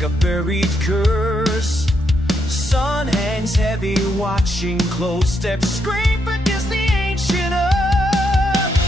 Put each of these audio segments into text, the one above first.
like a buried curse. Sun hangs heavy, watching close steps scrape against the ancient earth.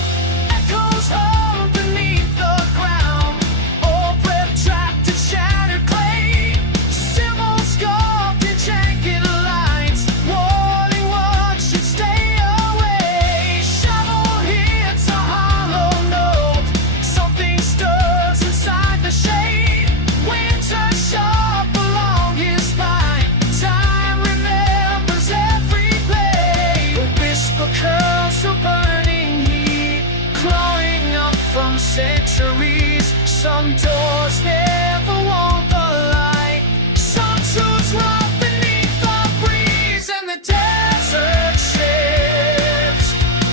Echoes hum beneath the ground, old breath trapped in shattered clay. Symbols sculpted in jagged lines, warning what should stay away. Shovel hits a hollow note, something stirs inside the shade. Winter sharp along his spine, time remembers every blade. A whisper curls through burning heat, clawing up from centuries. Some doors never want the light, some truths rot beneath the breeze, and the desert shifts,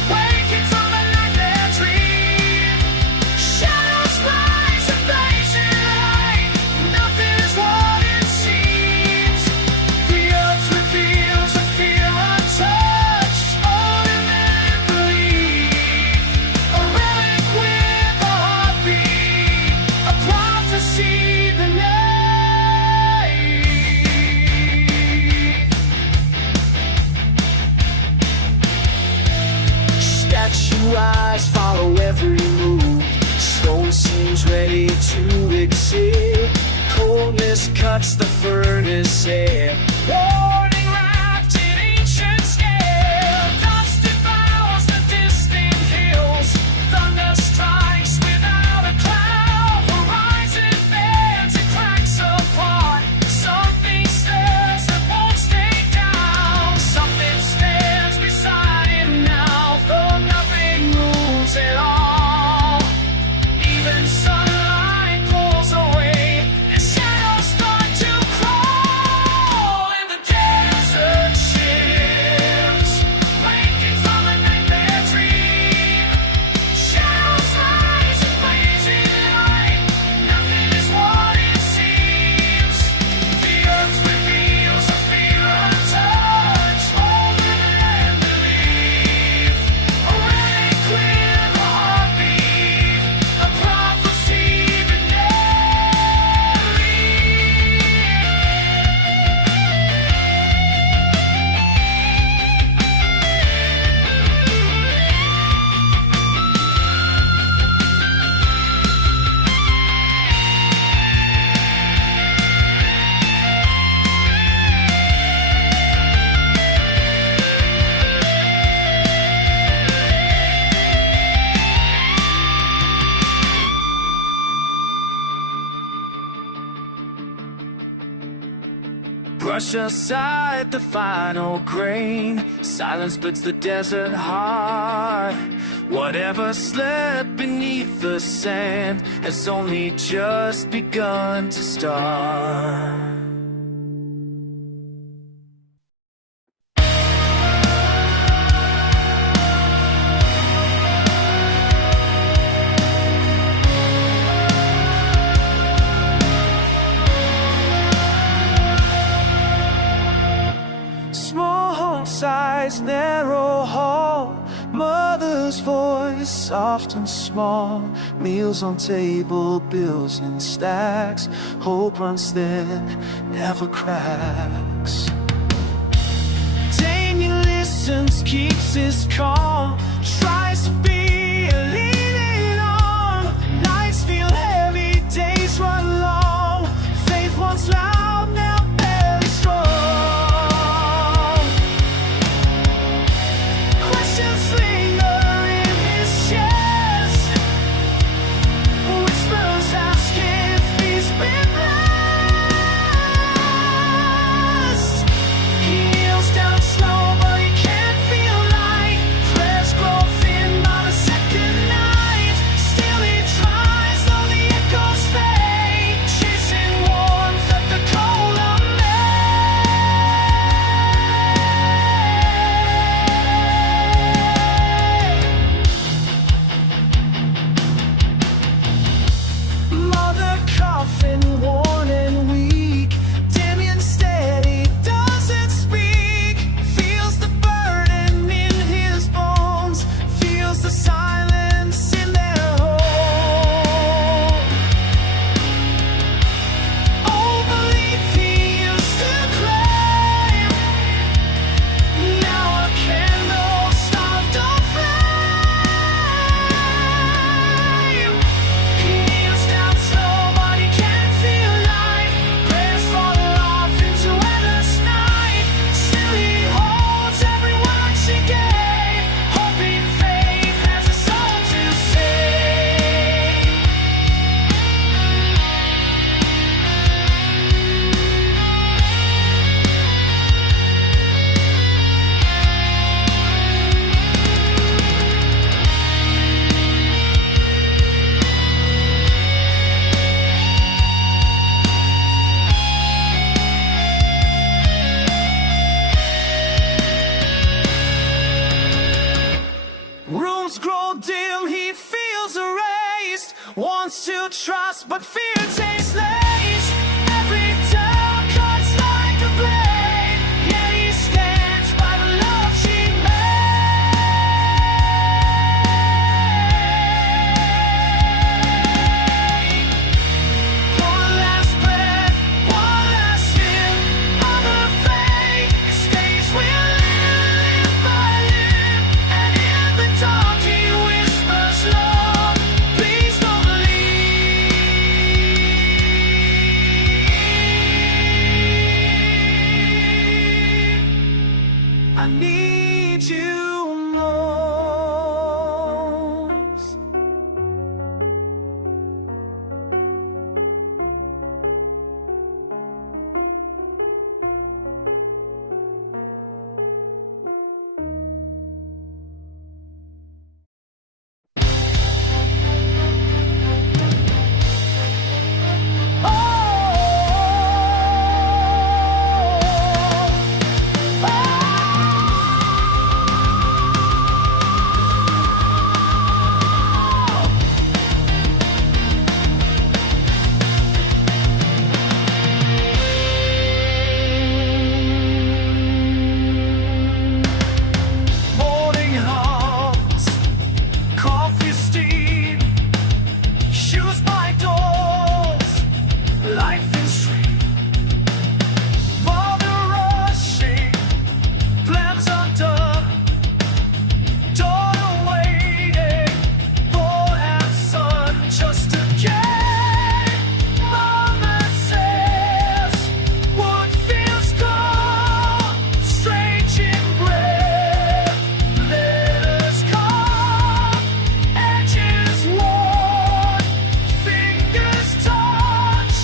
waking from a nightmare dream. Shadows rise and blazing light, nothing is what it seems. The earth reveals a fear untouched, older than belief. A relic with a heartbeat, a prophecy beneath. Statue eyes follow every move, stone seems ready to exit. Coldness cuts the furnace air, warning wrapped in ancient scale. Dust devours the distant hills, thunder strikes without a cloud. Horizon bends and cracks apart, something stirs that won't stay down. Something stands beside him now, though nothing moves at all. Even sunlight pulls away, and shadows start to crawl, and the desert shifts, waking from a nightmare dream. Shadows rise and blazing light, nothing is what it seems. The earth reveals a fear untouched, older than belief. A relic with a heartbeat, a prophecy beneath. Brush aside the final grain, silence splits the desert heart. Whatever slept beneath the sand has only just begun to start. Small home size, narrow hall, mother's voice soft and small. Meals on table, bills in stacks, hope runs thin, never cracks. Daniel listens, keeps his calm, tries to be a leading on. Nights feel heavy, days run long. Faith once loud, now barely strong. Questions linger in his chest, whispers ask if he's been blessed. He kneels down slow, but he can't feel light. Prayers grow wants to trust, but fear tasteless. Every tongue cuts like a blade, yet he stands by the love she made. One last breath, one last sip of her faith. It stays with lip by lip, and in the dark he whispers love. Please don't leave. I need you most. Morning hums, coffee steam, shoes by doors, life is sweet. Mother rushing, plans undone, daughter waiting, boy and son just again. Mama says, wood feels cold, strange in breath. Letters come, edges worn, fingers touch,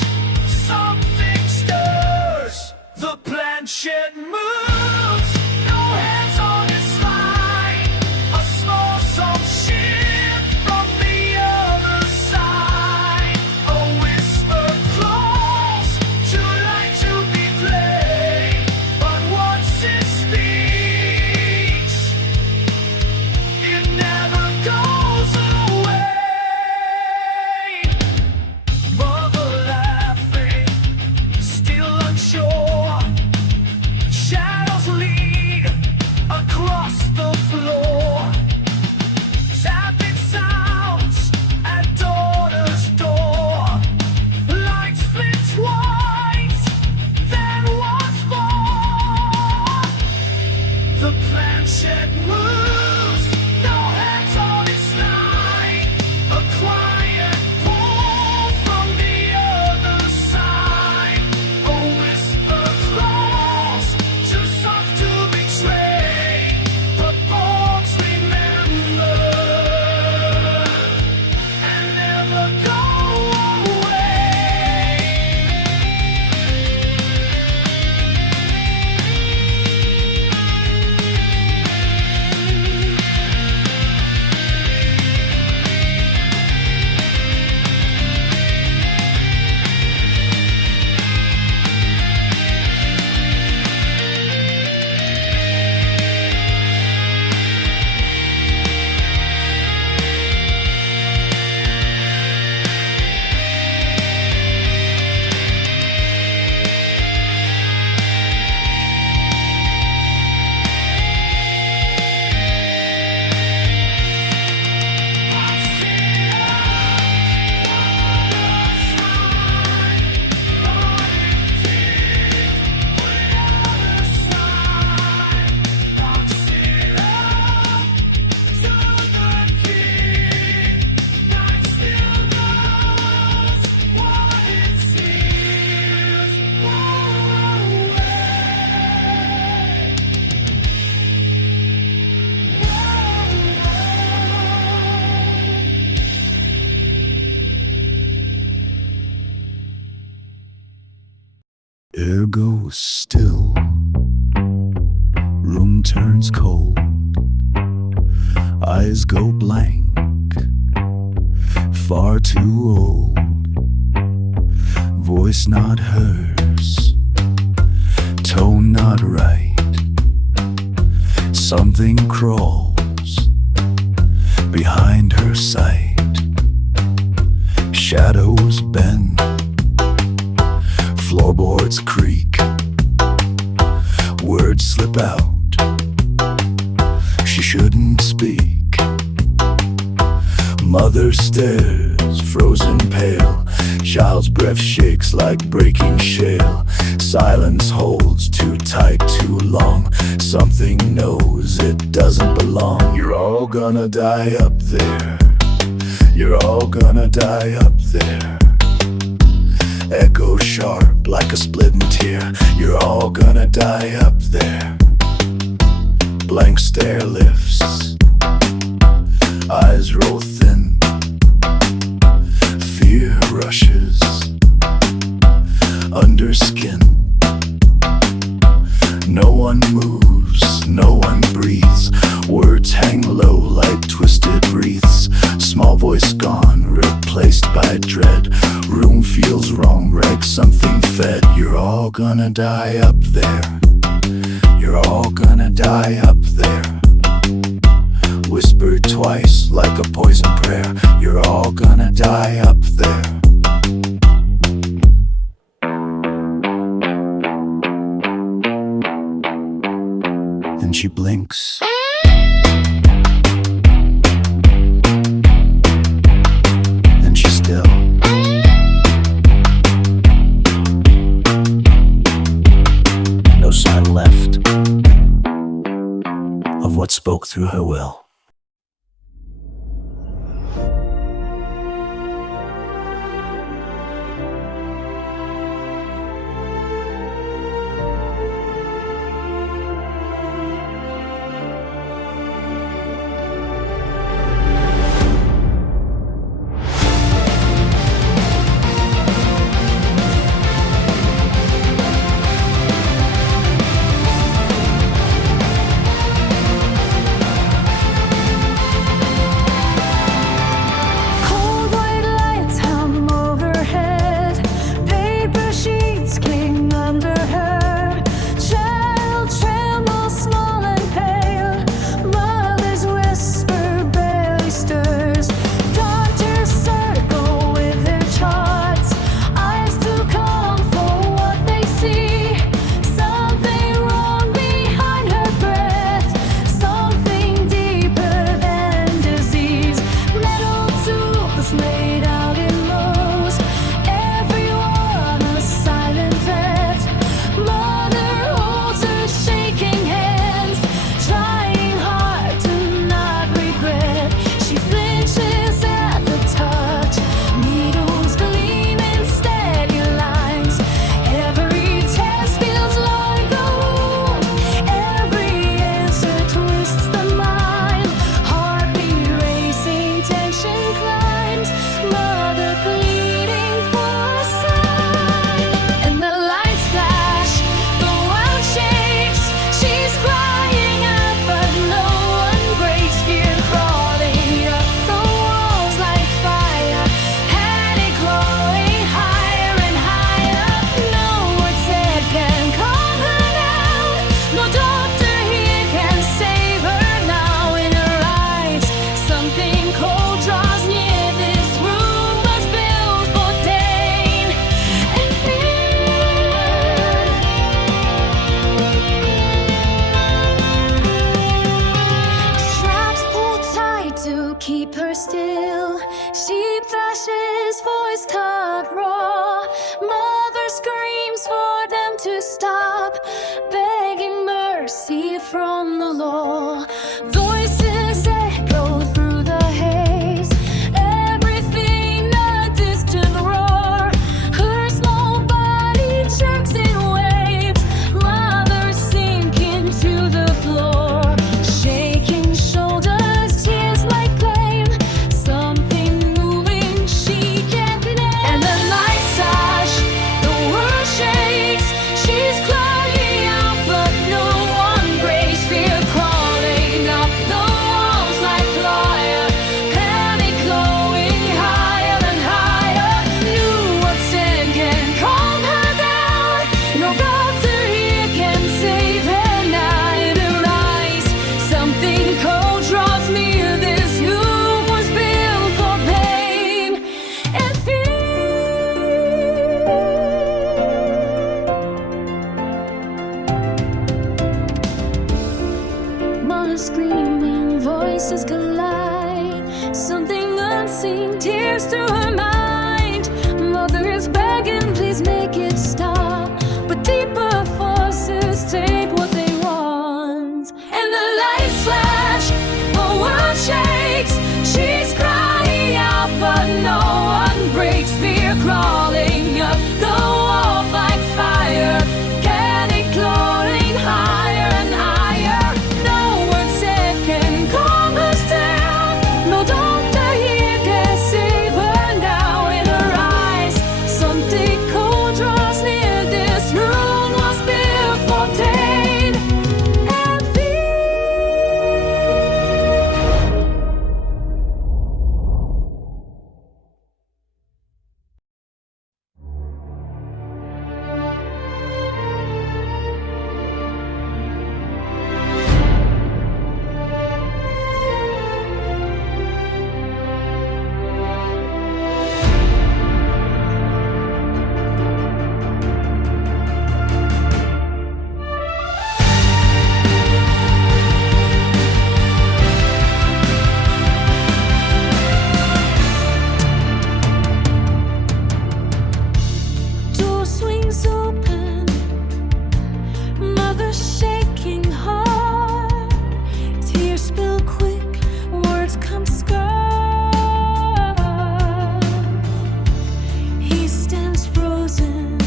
something stirs. The planchette moves, no hands on its line. A small soft shift from the other side. A whisper close, too light to be played. But once it speaks, it never goes away. Mother laughing, still unsure. Shadows lead across the floor. Tapping sounds at daughter's door. Lights flit twice, then once more. The planchette moves, no hands on its line. A quiet pull from the other side. A whisper close, too soft to betray. But bones remember and never go away. Air goes still, room turns cold, eyes go blank, far too old, voice not hers, tone not right, something crawls behind her sight. Shadows bend, floorboards creak, words slip out. She shouldn't speak. Mother stares, frozen pale. Child's breath shakes like breaking shale. Silence holds too tight, too long. Something knows it doesn't belong. You're all gonna die up there. You're all gonna die up there. Echo sharp like a splitting tear. You're all gonna die up there. Blank stare lifts, eyes roll thin. Fear rushes under skin. No one moves, no one breathes. Words hang low like twisted wreaths. Small voice gone, replaced by dread. Room feels wrong, like something fed. You're all gonna die up there. You're all gonna die up there. Whispered twice like a poison prayer. You're all gonna die up there. Then she blinks. Then she's still. No sign left of what spoke through her will. Keep her still. Sheep thrashes, voice cut raw. Mother screams for them to stop, begging mercy from the law. Voices echo through the haze. Everything a distant roar. Her small body jerks in waves. Mother sinking to the floor. Shaking shoulders, tears like flame. Something moving she can't name. And the lights flash, the world shakes. She's crying out, but no one breaks. Fear crawling up the walls like fire. Panic glowing higher and higher. Knew what sin can calm her down. No doctor here can save her now. To rise, something cold draws near. This room was built for pain and fear. voices collide. Something unseen tears through her mind. Mother is begging, please make it stop. But deeper forces take what they want. And the lights flash, the world shakes. She's crying out, but no one breaks. Fear crawling up the wall like fire. Panic clawing higher and higher. No word said can calm us down. No doctor here can save her now. In her eyes, something cold draws near. This room was built for pain and fear. Door swings open, mother shaking hard. Tears spill quick, words come scarred. He stands frozen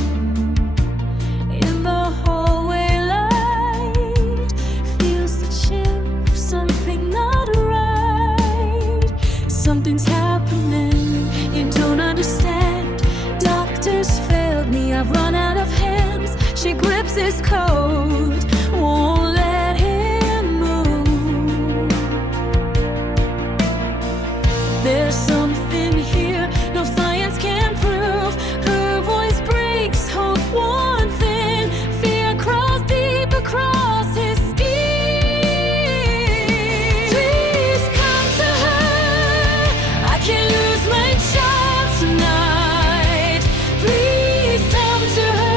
in the hallway light. Feels the chill of something not right. Something's happening, you don't understand. Doctors failed me, I've run out of hands. She grips his coat, won't let him move. There's something here no science can prove. Her voice breaks, hope one thing. Fear crawls deep across his skin. Please come to her, I can't lose my child tonight. Please come to her,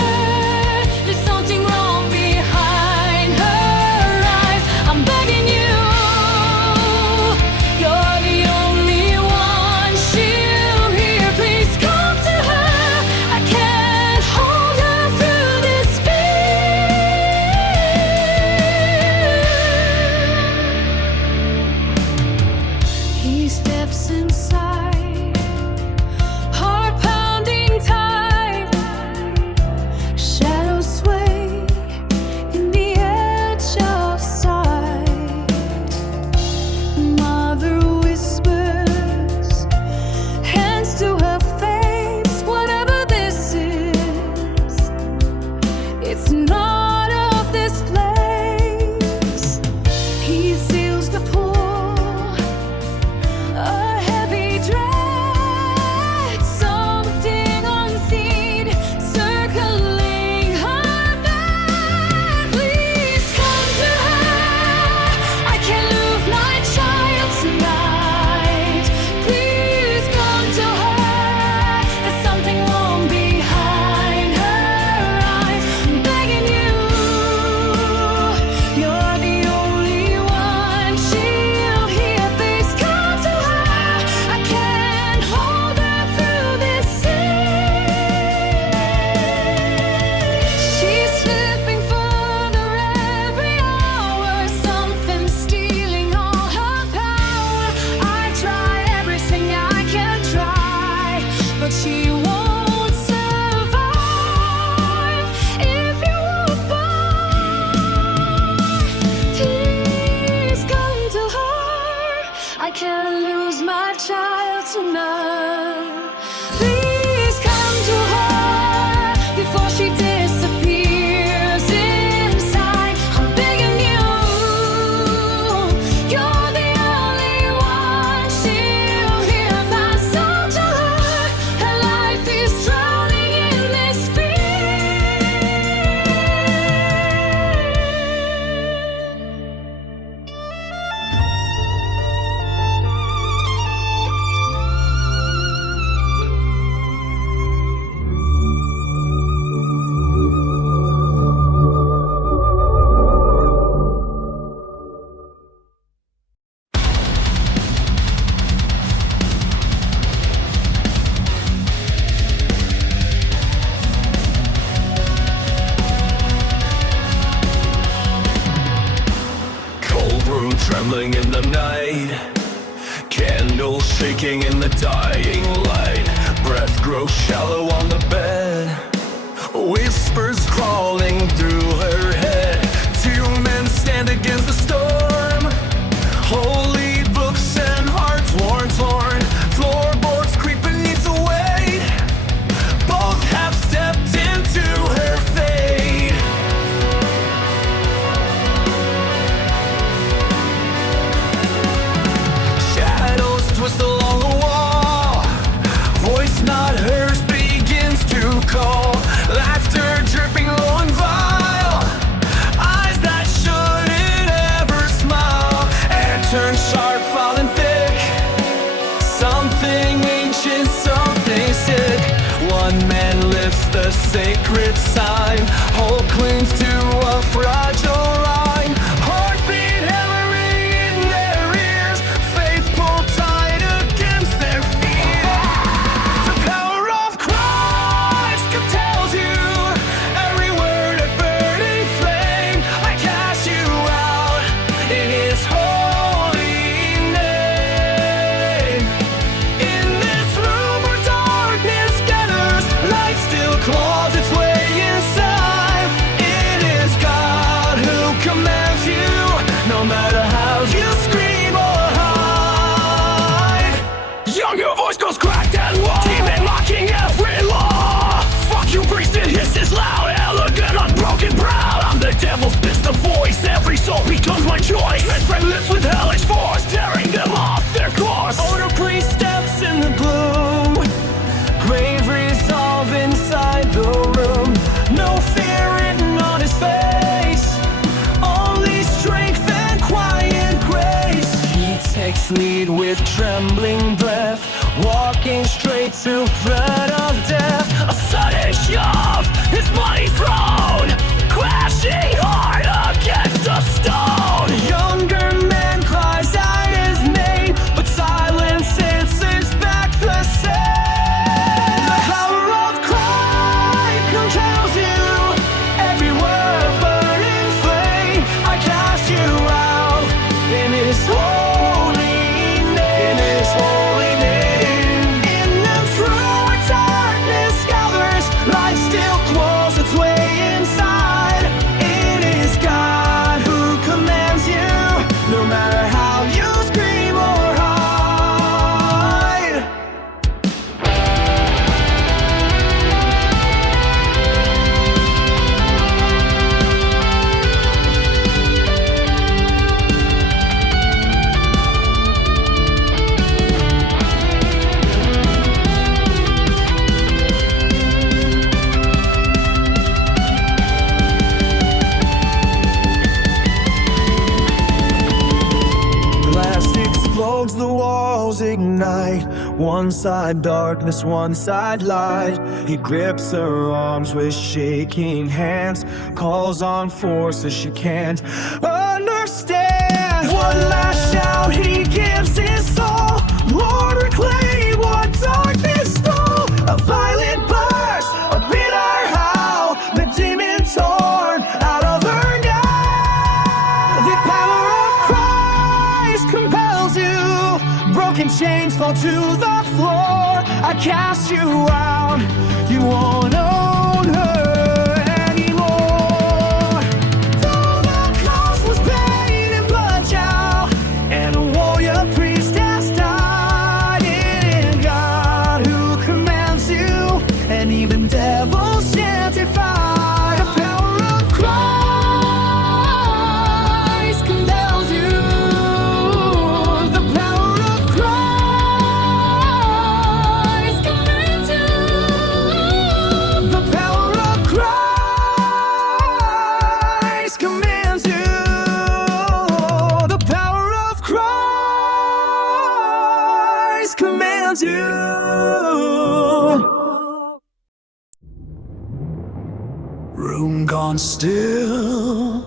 there's something wrong behind her eyes. I'm begging you, you're the only one she'll hear. Please come to her, I can't hold her through this fear. He steps inside, heart pounding tight. Shadows sway in the edge of sight. Mother whispers, hands to her face. Whatever this is, it's not of this place. He seals the pool, a heavy dread. Something unseen circling her back. Please come to her, I can't lose my child tonight. Please come to her, there's something wrong behind her eyes. I'm begging you, you're the only one she'll hear. Please come to her, I can't hold her through this scene. She's slipping further every hour. Something's stealing all her power. I try everything I can try, but she won't survive. If you won't please come to her, I can't lose my child tonight. Please come to her before she disappears inside. I'm begging you, you're the only one she'll hear. Find some to her, her life is drowning in this fear. night. Candles shaking in the dying light. Breath grows shallow on the bed. Whispers crawling through her head. Two men stand against the storm. Holy books and hearts worn torn. Floorboards creep beneath the weight. Both have stepped into her fate. Shadows twist along the wall. Voice not hers begins to call. Laughter dripping low and vile. Eyes that shouldn't ever smile. And turn sharp, falling thick. Something ancient, something sick. One man lifts the sacred sign. Hope clings to a fragile line. Heartbeat hammering in their ears. Faith pulled tight against their fear. The power of Christ compels you. Every word a burning flame. I cast you out in His holy name. In this room where darkness gathers, light still claws its way inside. It is God who commands you, no matter how you scream or hide. Your voice goes cracked and low. Demon mocking every law. Fuck you, priest, it hisses loud. Elegant, unbroken, proud. I'm the devil, spits the voice. Every soul becomes my choice. Red frame lips with hellish force, tearing them off their course. Older priest steps in the gloom. Grave resolve inside the room. No fear written on his face. Only strength and quiet grace. He takes lead with trembling breath, walking straight to threat of death. A sudden shove, his body thrown, crashing hard against a stone. The younger man cries out his name, but silence answers back the same. The power of Christ compels you. Every word burning flame. I cast you out in His holy name. In His holy name. In the true where darkness gathers, light still claws its way inside. It is God who commands you, no matter how you scream or hide. Glass explodes, the walls ignite. One side darkness, one side light. He grips her arms with shaking hands, calls on forces she can't understand. One last shout, he gives his soul. Lord, reclaim what darkness stole. A violent burst, a bitter howl. The demon torn out of her now. The power of Christ compels you. Broken chains fall to the floor. I cast you out. You won't own her anymore. Though the cost was pain and blood, child, and a warrior priest has died. It is God who commands you, and even devils shan't defy. The power of Christ compels you. The power of Christ commands you. The power of Christ commands you. The power of Christ commands you. Room gone still,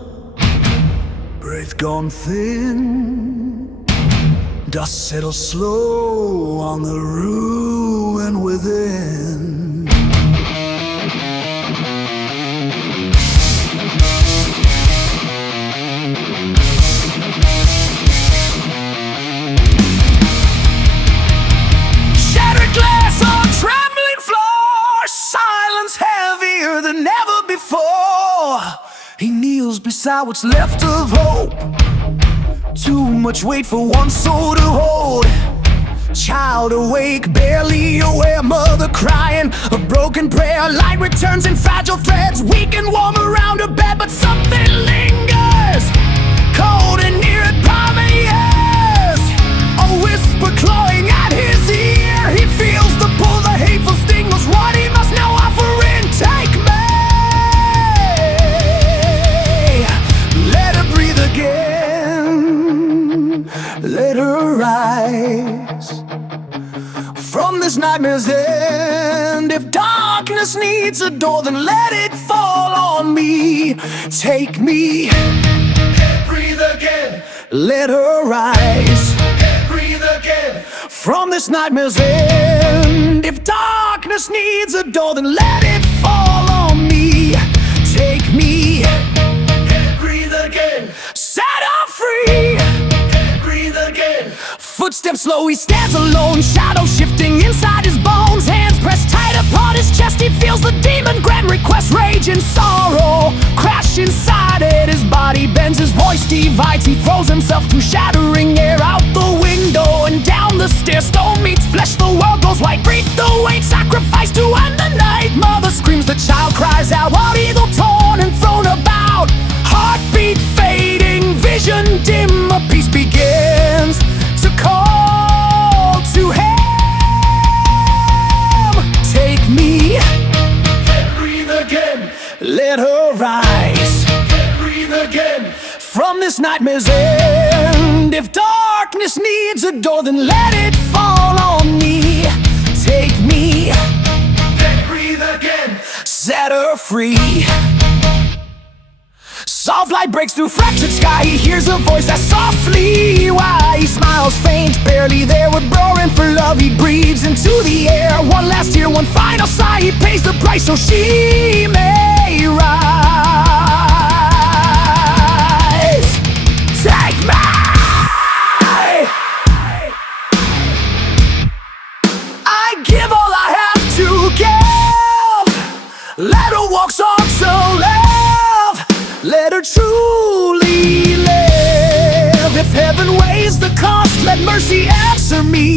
breath gone thin. Dust settles slow on the ruin within. kneels beside what's left of hope. Too much weight for one soul to hold. Child awake, barely aware, mother crying, a broken prayer. Light returns in fragile threads, weak and warm around her bed, but something lingers, cold and near at promise. A whisper clawing at his ear. He feels the pull, the hateful sting was what he must now offer in. Take me, let her breathe again, let her rise from this nightmare's end. If darkness needs a door, then let it fall on me. Take me, Can't breathe again, let her rise can't breathe again. from this nightmare's end. If darkness needs a door, then let it fall on me. Take me, Can't breathe again, set her free. can't breathe again. Footsteps slow, he stands alone, shadow shifting inside his bones. Hands pressed tight upon his chest, he feels the demon grant request. Rage and sorrow crash inside it. His body bends, his voice divides. He throws himself through shattering air, out the window and down the stairs. Stone meets flesh, the world goes white. Breathe the weight, sacrifice to end the night. Mother screams, the child cries out, wild eagle torn and thrown about. Heartbeat fading, vision dim, a peace begins to call to him. Take me, Can't breathe again, let her rise can't breathe again. from this nightmare's end. If darkness needs a door, then let it fall on me. Take me, Can't breathe again, set her free. Soft light breaks through fractured sky. He hears a voice that softly why. He smiles faint, barely there, with roaring for love. He breathes into the air, one last tear, one final sigh. He pays the price so she may rise. Take me, I give all I have to give. Let her walk songs to live, let her truly live. If heaven weighs the cost, let mercy answer me.